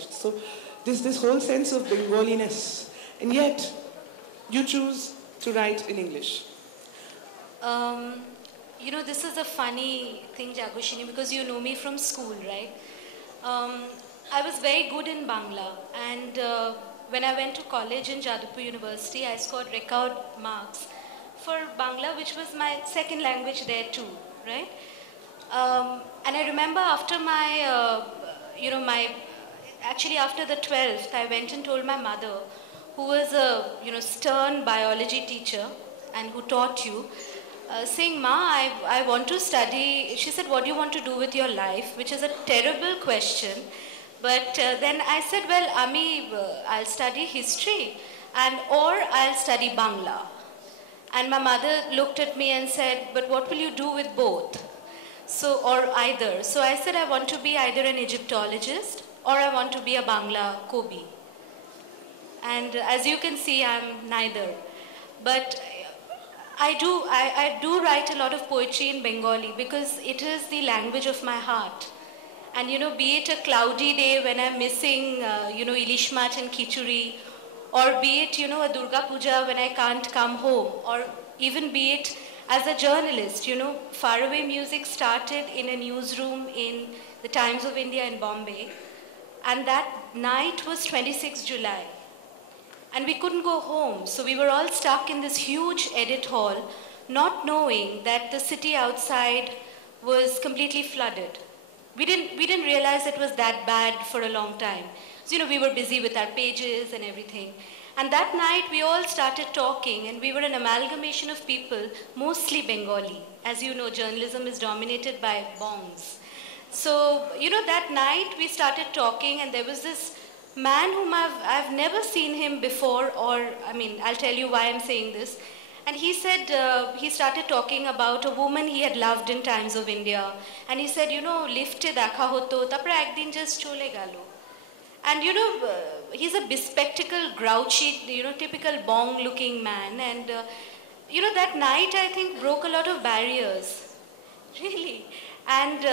So this whole sense of Bengaliness, and yet you choose to write in English. Um, this is a funny thing, Jagoshini, because you know me from school, right? I was very good in Bangla, and when I went to college in Jadavpur University, I scored record marks for Bangla, which was my second language there too, right? And I remember after actually after the 12th, I went and told my mother, who was a, stern biology teacher and who taught you, saying, Ma, I want to study. She said, what do you want to do with your life? Which is a terrible question. But then I said, well, Ami, I'll study history or I'll study Bangla. And my mother looked at me and said, but what will you do with both? Or either. So I said, I want to be either an Egyptologist or I want to be a Bangla Kobi. And as you can see, I'm neither. But I do write a lot of poetry in Bengali because it is the language of my heart. And be it a cloudy day when I'm missing, Ilish Mach and Khichuri, or be it, a Durga Puja when I can't come home, or even be it as a journalist, faraway music started in a newsroom in the Times of India in Bombay. And that night was 26 July. And we couldn't go home. So we were all stuck in this huge edit hall, not knowing that the city outside was completely flooded. We didn't realize it was that bad for a long time. So, we were busy with our pages and everything. And that night, we all started talking, and we were an amalgamation of people, mostly Bengali. As you know, journalism is dominated by bongs. So, that night, we started talking, and there was this man whom I've never seen him before, I'll tell you why I'm saying this. And he said, he started talking about a woman he had loved in Times of India. And he said, lifte dekha hoto, tapre ekdin just chole galo. And he's a bespectacled, grouchy, typical bong-looking man. And, that night I think broke a lot of barriers, really. And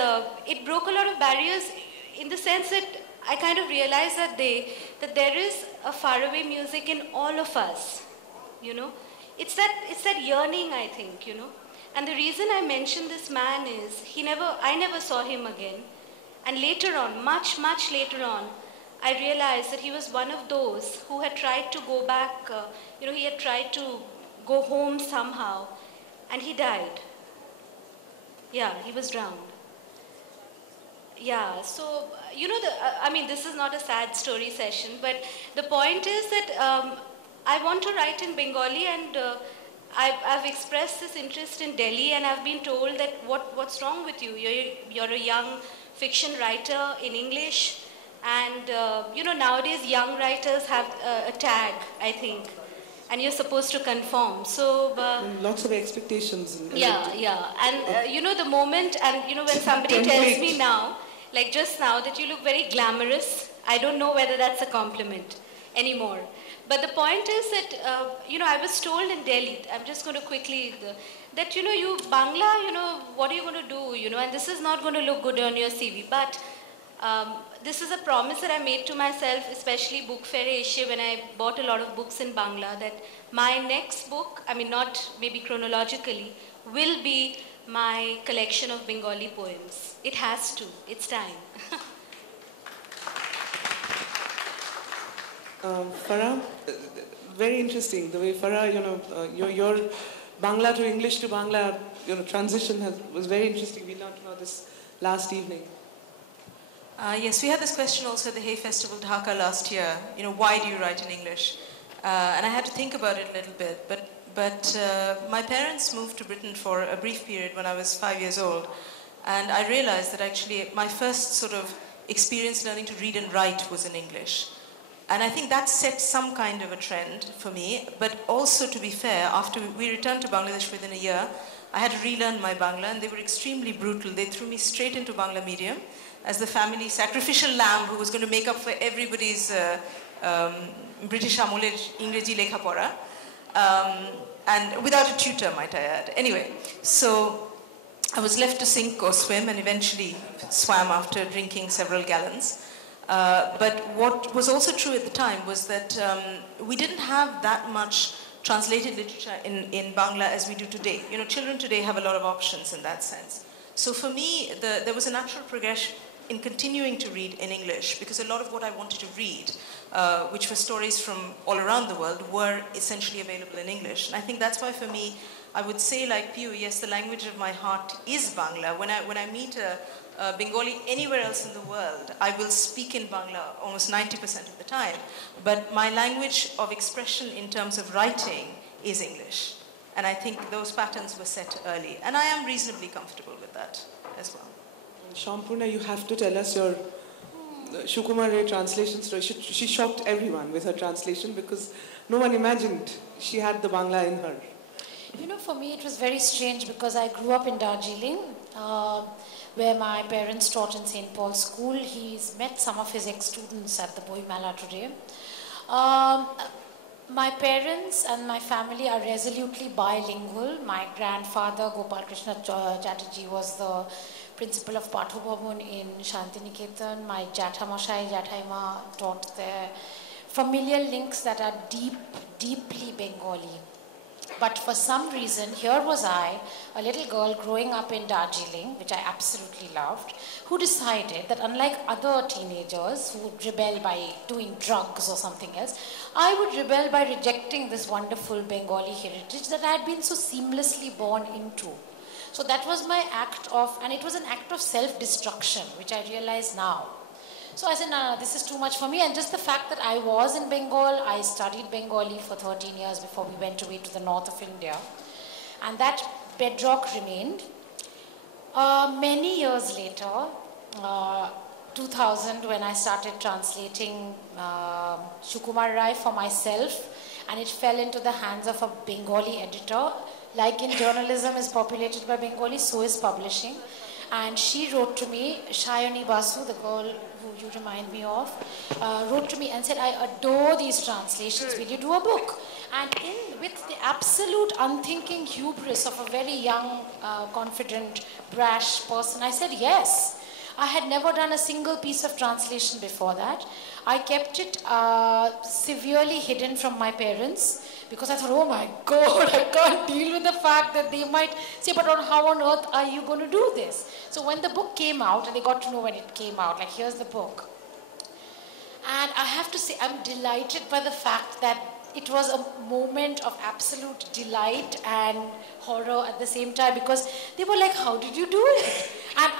it broke a lot of barriers in the sense that I kind of realized that that there is a faraway music in all of us, It's that yearning, I think, And the reason I mention this man is I never saw him again. And later on, much, much later on, I realized that he was one of those who had tried to go back, he had tried to go home somehow, and he died. Yeah, he was drowned. Yeah, so, this is not a sad story session, but the point is that I want to write in Bengali, and I've expressed this interest in Delhi, and I've been told that what's wrong with you? You're a young fiction writer in English, and nowadays young writers have a tag, I think, and you're supposed to conform. So lots of expectations. Yeah, and the moment, and when somebody tells me now, like just now, that you look very glamorous, I don't know whether that's a compliment anymore. But the point is that, I was told in Delhi, I'm just going to quickly, that, you, Bangla, what are you going to do, and this is not going to look good on your CV. But this is a promise that I made to myself, especially Book Fair Asia, when I bought a lot of books in Bangla, that my next book, not maybe chronologically, will be my collection of Bengali poems. It has to. It's time. Farah, very interesting. The way Farah, your Bangla to English to Bangla, transition was very interesting. We learned about this last evening. Yes, we had this question also at the Hay Festival Dhaka last year. Why do you write in English? And I had to think about it a little bit. But my parents moved to Britain for a brief period when I was 5 years old. And I realized that actually my first sort of experience learning to read and write was in English. And I think that set some kind of a trend for me. But also, to be fair, after we returned to Bangladesh within a year, I had to relearn my Bangla, and they were extremely brutal. They threw me straight into Bangla medium as the family sacrificial lamb who was going to make up for everybody's British Amoler Ingreji Lekha Pora. And without a tutor, might I add. Anyway, so I was left to sink or swim, and eventually swam after drinking several gallons. But what was also true at the time was that we didn't have that much translated literature in Bangla as we do today. You know, children today have a lot of options in that sense. So for me, there was a natural progression in continuing to read in English, because a lot of what I wanted to read, which were stories from all around the world, were essentially available in English. And I think that's why for me, I would say like Piyu, yes, the language of my heart is Bangla. When I meet a Bengali anywhere else in the world, I will speak in Bangla almost 90% of the time. But my language of expression in terms of writing is English. And I think those patterns were set early. And I am reasonably comfortable with that as well. Shampurna, you have to tell us your Shukumar Ray translation story. She shocked everyone with her translation because no one imagined she had the Bangla in her. You know, for me it was very strange because I grew up in Darjeeling, where my parents taught in St. Paul's School. He's met some of his ex-students at the Boi Mela today. My parents and my family are resolutely bilingual. My grandfather, Gopal Krishna Chatterjee, was the principal of Patho Bhavan in Shantiniketan. My Jathamashai, Jathaima taught there. Familial links that are deeply Bengali. But for some reason, here was I, a little girl growing up in Darjeeling, which I absolutely loved, who decided that unlike other teenagers who would rebel by doing drugs or something else, I would rebel by rejecting this wonderful Bengali heritage that I had been so seamlessly born into. So that was my act of, and it was an act of self-destruction, which I realize now. So I said, no, this is too much for me. And just the fact that I was in Bengal, I studied Bengali for 13 years before we went away to the north of India. And that bedrock remained. Many years later, 2000, when I started translating Shukumar Rai for myself, and it fell into the hands of a Bengali editor. Like in journalism is populated by Bengali, so is publishing. And she wrote to me, Shayani Basu, the girl who you remind me of, wrote to me and said, I adore these translations, will you do a book? And with the absolute unthinking hubris of a very young, confident, brash person, I said yes. I had never done a single piece of translation before that. I kept it severely hidden from my parents because I thought, oh my God, I can't deal with the fact that they might say, but how on earth are you going to do this? So when the book came out, and they got to know when it came out, like here's the book. And I have to say, I'm delighted by the fact that it was a moment of absolute delight and horror at the same time, because they were like, how did you do it? And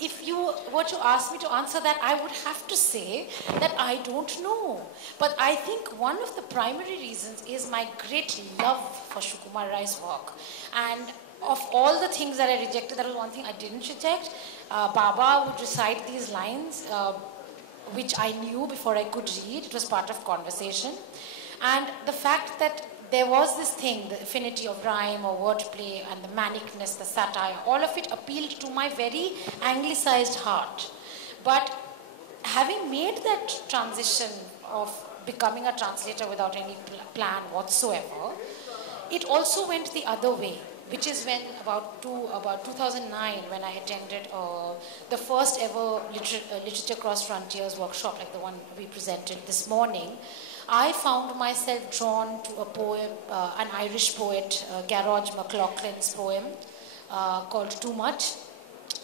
if you were to ask me to answer that, I would have to say that I don't know. But I think one of the primary reasons is my great love for Shukumar Rai's work. And of all the things that I rejected, that was one thing I didn't reject. Baba would recite these lines, which I knew before I could read. It was part of conversation. And the fact that there was this thing, the affinity of rhyme or wordplay and the manicness, the satire, all of it appealed to my very anglicized heart. But having made that transition of becoming a translator without any plan whatsoever, it also went the other way, which is when about 2009, when I attended the first ever Literature Cross Frontiers workshop, like the one we presented this morning. I found myself drawn to a poem, an Irish poet, Garage MacLaughlin's poem called Too Much.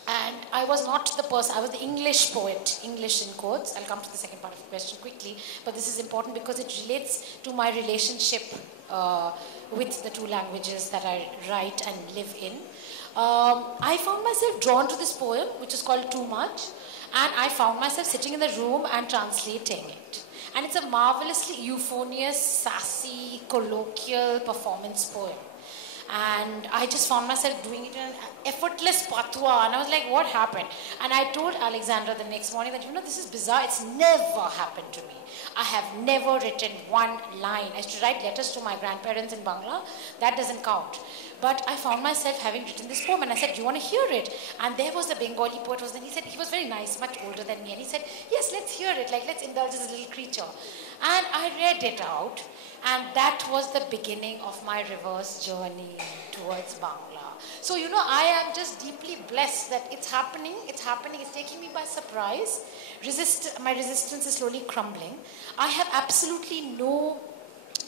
And I was not the person, I was the English poet, English in quotes. I'll come to the second part of the question quickly, but this is important because it relates to my relationship with the two languages that I write and live in. I found myself drawn to this poem, which is called Too Much, and I found myself sitting in the room and translating it. And it's a marvelously euphonious, sassy, colloquial performance poem. And I just found myself doing it in an effortless patwa. And I was like, what happened? And I told Alexandra the next morning that, this is bizarre. It's never happened to me. I have never written one line. I used to write letters to my grandparents in Bangla. That doesn't count. But I found myself having written this poem, and I said, do you want to hear it? And there was the Bengali poet, he was very nice, much older than me, and he said, yes, let's hear it, let's indulge this little creature. And I read it out, and that was the beginning of my reverse journey towards Bangla. So, you know, I am just deeply blessed that it's happening, it's taking me by surprise. My resistance is slowly crumbling. I have absolutely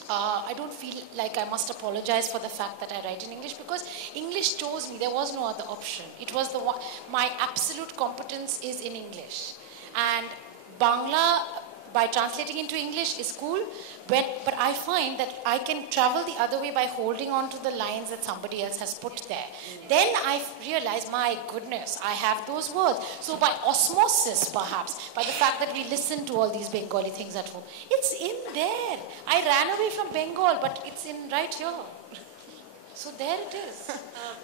I don't feel like I must apologize for the fact that I write in English, because English chose me. There was no other option. It was my absolute competence is in English. And Bangla, by translating into English, is cool, but I find that I can travel the other way by holding on to the lines that somebody else has put there. Then I realize, my goodness, I have those words. So by osmosis, perhaps, by the fact that we listen to all these Bengali things at home, it's in there. I ran away from Bengal, but it's in right here. So there it is.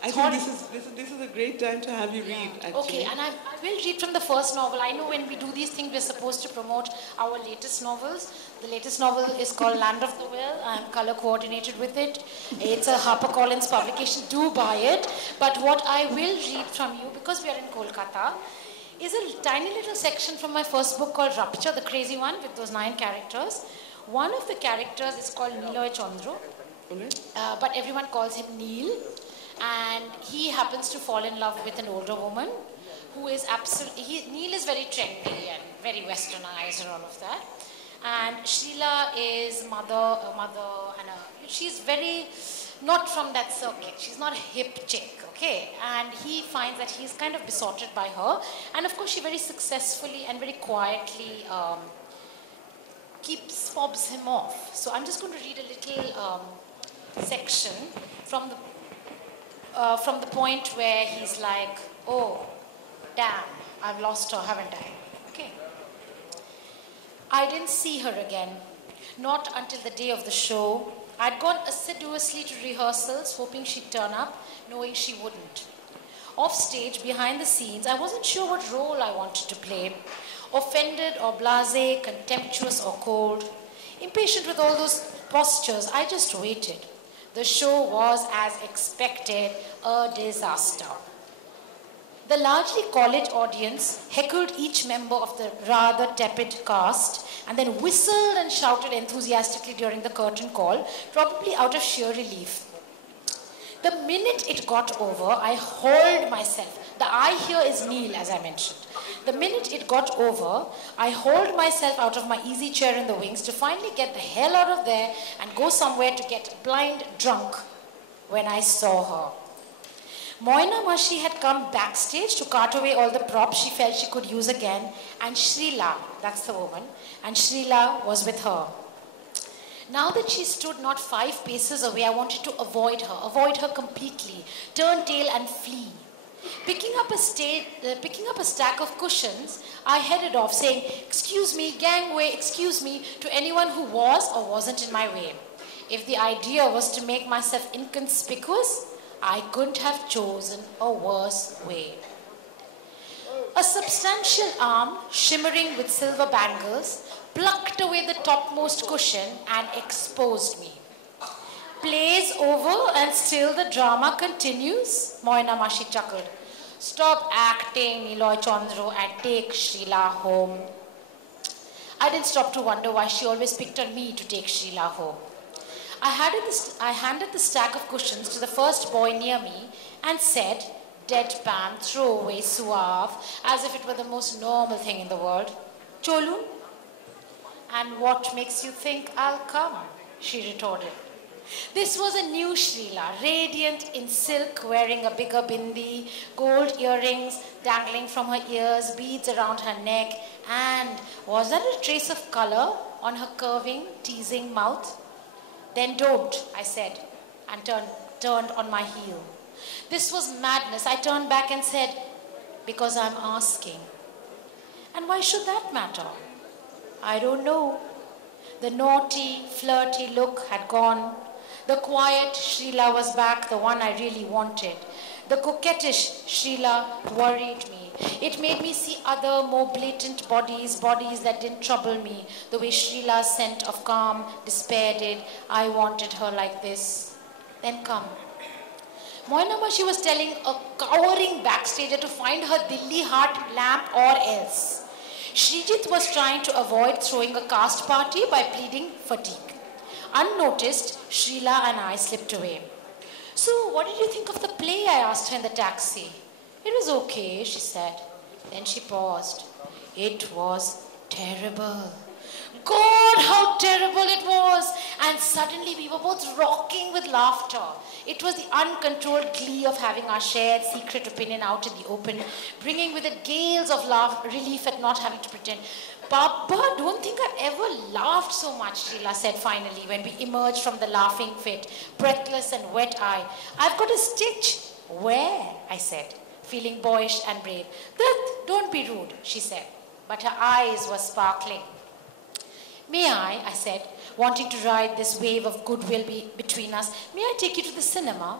I think this is a great time to have you read, actually. Okay, and I will read from the first novel. I know when we do these things, we're supposed to promote our latest novels. The latest novel is called Land of the Well. I'm color coordinated with it. It's a HarperCollins publication. Do buy it. But what I will read from you, because we are in Kolkata, is a tiny little section from my first book called Rapture, the crazy one, with those 9 characters. One of the characters is called Niloy Chandra. But everyone calls him Neil, and he happens to fall in love with an older woman who is Neil is very trendy and very westernized and all of that. And Sheila is mother, and she's very not from that circuit. She's not a hip chick, okay? And he finds that he's kind of besotted by her, and of course she very successfully and very quietly fobs him off. So I'm just going to read a little section from the point where he's like, oh, damn, I've lost her, haven't I? Okay. I didn't see her again, not until the day of the show. I'd gone assiduously to rehearsals, hoping she'd turn up, knowing she wouldn't. Off stage, behind the scenes, I wasn't sure what role I wanted to play. Offended or blasé, contemptuous or cold. Impatient with all those postures, I just waited. The show was, as expected, a disaster. The largely college audience heckled each member of the rather tepid cast and then whistled and shouted enthusiastically during the curtain call, probably out of sheer relief. The minute it got over, I hauled myself. The I here is Neil, as I mentioned. The minute it got over, I hauled myself out of my easy chair in the wings to finally get the hell out of there and go somewhere to get blind drunk when I saw her. Moina Mashi had come backstage to cart away all the props she felt she could use again, and Shrila, that's the woman, and Shrila was with her. Now that she stood not 5 paces away, I wanted to avoid her completely, turn tail and flee. Picking up a stack of cushions, I headed off saying, "Excuse me, gangway, excuse me," to anyone who was or wasn't in my way. If the idea was to make myself inconspicuous, I couldn't have chosen a worse way. A substantial arm, shimmering with silver bangles, plucked away the topmost cushion and exposed me. Plays over and still the drama continues? Moina Mashi chuckled. Stop acting, Niloy Chandra, and take Shrila home. I didn't stop to wonder why she always picked on me to take Shrila home. I handed the stack of cushions to the first boy near me and said, deadpan, throwaway, suave, as if it were the most normal thing in the world, Cholun? And what makes you think I'll come? She retorted. This was a new Shrila, radiant in silk, wearing a bigger bindi, gold earrings dangling from her ears, beads around her neck, and was there a trace of color on her curving, teasing mouth? Then don't, I said, and turned on my heel. This was madness. I turned back and said, because I'm asking. And why should that matter? I don't know. The naughty, flirty look had gone. The quiet Shrila was back, the one I really wanted. The coquettish Shrila worried me. It made me see other, more blatant bodies that didn't trouble me, the way Shrila's scent of calm despair did. I wanted her like this. Then come. Moina Mashi was telling a cowering backstager to find her Dilli heart lamp or else. Srijit was trying to avoid throwing a caste party by pleading fatigue. Unnoticed, Shrila and I slipped away. So, what did you think of the play? I asked her in the taxi. It was okay, she said. Then she paused. It was terrible. God, how terrible it was! And suddenly we were both rocking with laughter. It was the uncontrolled glee of having our shared secret opinion out in the open, bringing with it gales of relief at not having to pretend. Papa, don't think I've ever laughed so much, Sheila said finally when we emerged from the laughing fit, breathless and wet-eyed. I've got a stitch. Where? I said, feeling boyish and brave. Don't be rude, she said, but her eyes were sparkling. May I said, wanting to ride this wave of goodwill between us, may I take you to the cinema?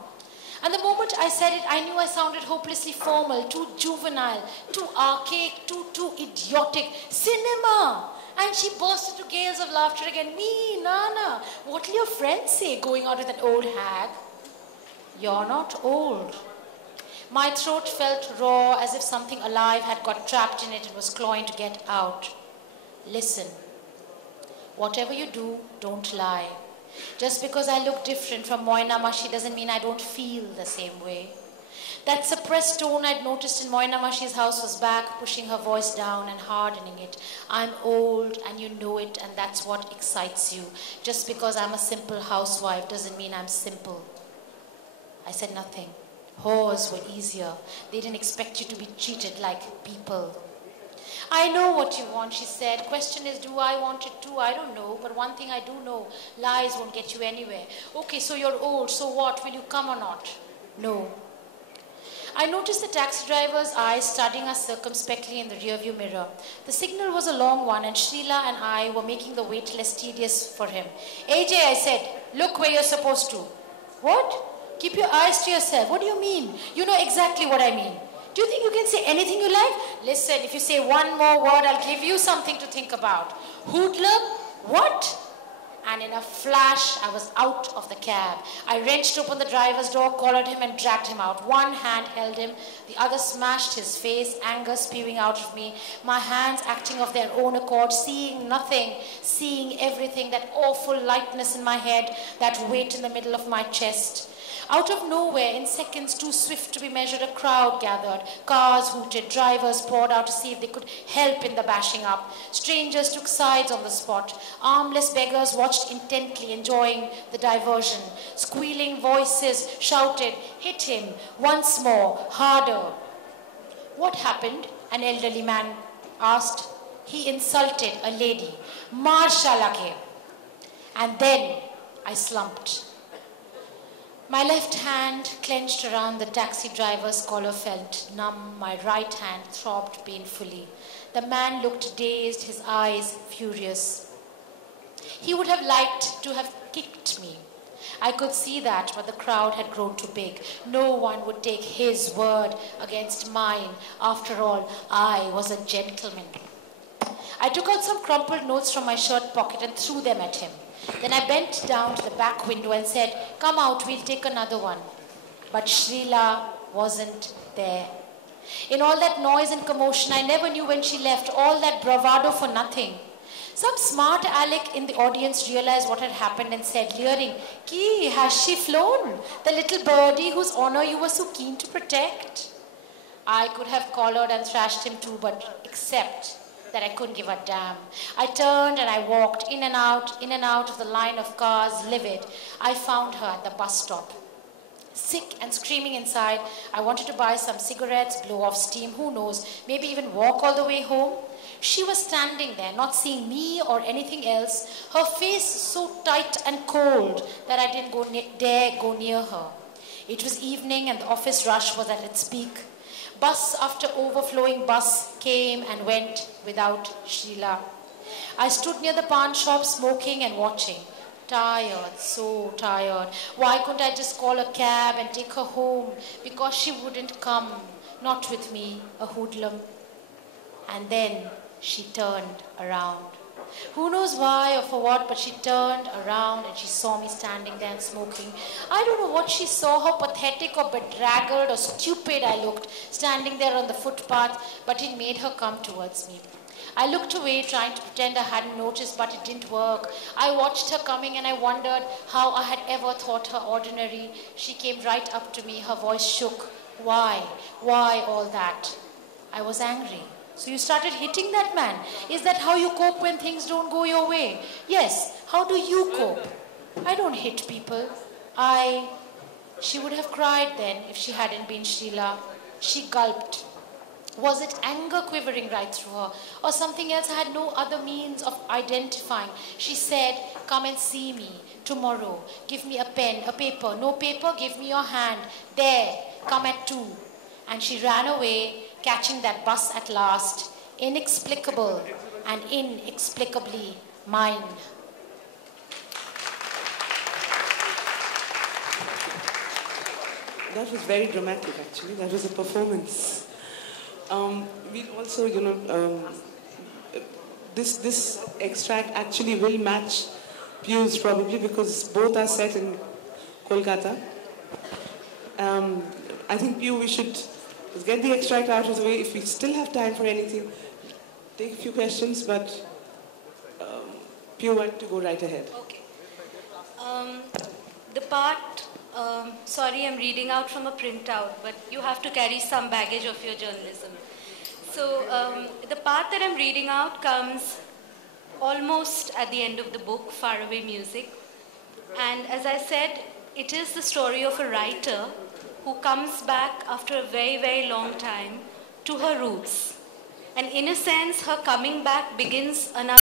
And the moment I said it, I knew I sounded hopelessly formal, too juvenile, too archaic, too idiotic. Cinema! And she burst into gales of laughter again. Me, Nana, what'll your friends say going out with an old hag? You're not old. My throat felt raw as if something alive had got trapped in it and was clawing to get out. Listen. Whatever you do, don't lie. Just because I look different from Moina Mashi doesn't mean I don't feel the same way. That suppressed tone I'd noticed in Moina Mashi's house was back, pushing her voice down and hardening it. I'm old and you know it, and that's what excites you. Just because I'm a simple housewife doesn't mean I'm simple. I said nothing. Whores were easier. They didn't expect you to be treated like people. I know what you want, she said. Question is, do I want it too? I don't know. But one thing I do know, lies won't get you anywhere. Okay, so you're old. So what? Will you come or not? No. I noticed the taxi driver's eyes studying us circumspectly in the rearview mirror. The signal was a long one, and Srila and I were making the wait less tedious for him. AJ, I said, look where you're supposed to. What? Keep your eyes to yourself. What do you mean? You know exactly what I mean. Do you think you can say anything you like? Listen, if you say one more word, I'll give you something to think about. Hoodlum? What? And in a flash, I was out of the cab. I wrenched open the driver's door, collared him and dragged him out. One hand held him, the other smashed his face, anger spewing out of me, my hands acting of their own accord, seeing nothing, seeing everything, that awful lightness in my head, that weight in the middle of my chest. Out of nowhere, in seconds too swift to be measured, a crowd gathered. Cars hooted, drivers poured out to see if they could help in the bashing up. Strangers took sides on the spot. Armless beggars watched intently, enjoying the diversion. Squealing voices shouted, hit him, once more, harder. What happened? An elderly man asked. He insulted a lady. Marshalake. And then I slumped. My left hand, clenched around the taxi driver's collar, felt numb. My right hand throbbed painfully. The man looked dazed, his eyes furious. He would have liked to have kicked me. I could see that, but the crowd had grown too big. No one would take his word against mine. After all, I was a gentleman. I took out some crumpled notes from my shirt pocket and threw them at him. Then I bent down to the back window and said, come out, we'll take another one. But Srila wasn't there. In all that noise and commotion, I never knew when she left. All that bravado for nothing. Some smart aleck in the audience realized what had happened and said, leering, Ki, has she flown? The little birdie whose honor you were so keen to protect. I could have collared and thrashed him too, but except that I couldn't give a damn. I turned and I walked in and out of the line of cars, livid. I found her at the bus stop. Sick and screaming inside, I wanted to buy some cigarettes, blow off steam, who knows, maybe even walk all the way home. She was standing there, not seeing me or anything else, her face so tight and cold that I didn't dare go near her. It was evening and the office rush was at its peak. Bus after overflowing bus came and went without Srila. I stood near the pawn shop smoking and watching. Tired, so tired. Why couldn't I just call a cab and take her home? Because she wouldn't come, not with me, a hoodlum. And then she turned around. Who knows why or for what, but she turned around and she saw me standing there and smoking. I don't know what she saw, how pathetic or bedraggled or stupid I looked, standing there on the footpath, but it made her come towards me. I looked away, trying to pretend I hadn't noticed, but it didn't work. I watched her coming and I wondered how I had ever thought her ordinary. She came right up to me, her voice shook. Why? Why all that? I was angry. So you started hitting that man. Is that how you cope when things don't go your way? Yes. How do you cope? I don't hit people. She would have cried then if she hadn't been Sheila. She gulped. Was it anger quivering right through her, or something else I had no other means of identifying? She said, come and see me tomorrow. Give me a pen, a paper. No paper, give me your hand. There, come at 2. And she ran away, catching that bus at last, inexplicable and inexplicably mine. That was very dramatic, actually. That was a performance. We also, this extract actually will match Piu's probably because both are set in Kolkata. I think Piu, we should get the extract out of the way. If we still have time for anything, take a few questions, but Piu want to go right ahead. Okay. The part, sorry, I'm reading out from a printout, but you have to carry some baggage of your journalism. So the part that I'm reading out comes almost at the end of the book, Faraway Music. And as I said, it is the story of a writer who comes back after a very, very long time to her roots. And in a sense, her coming back begins another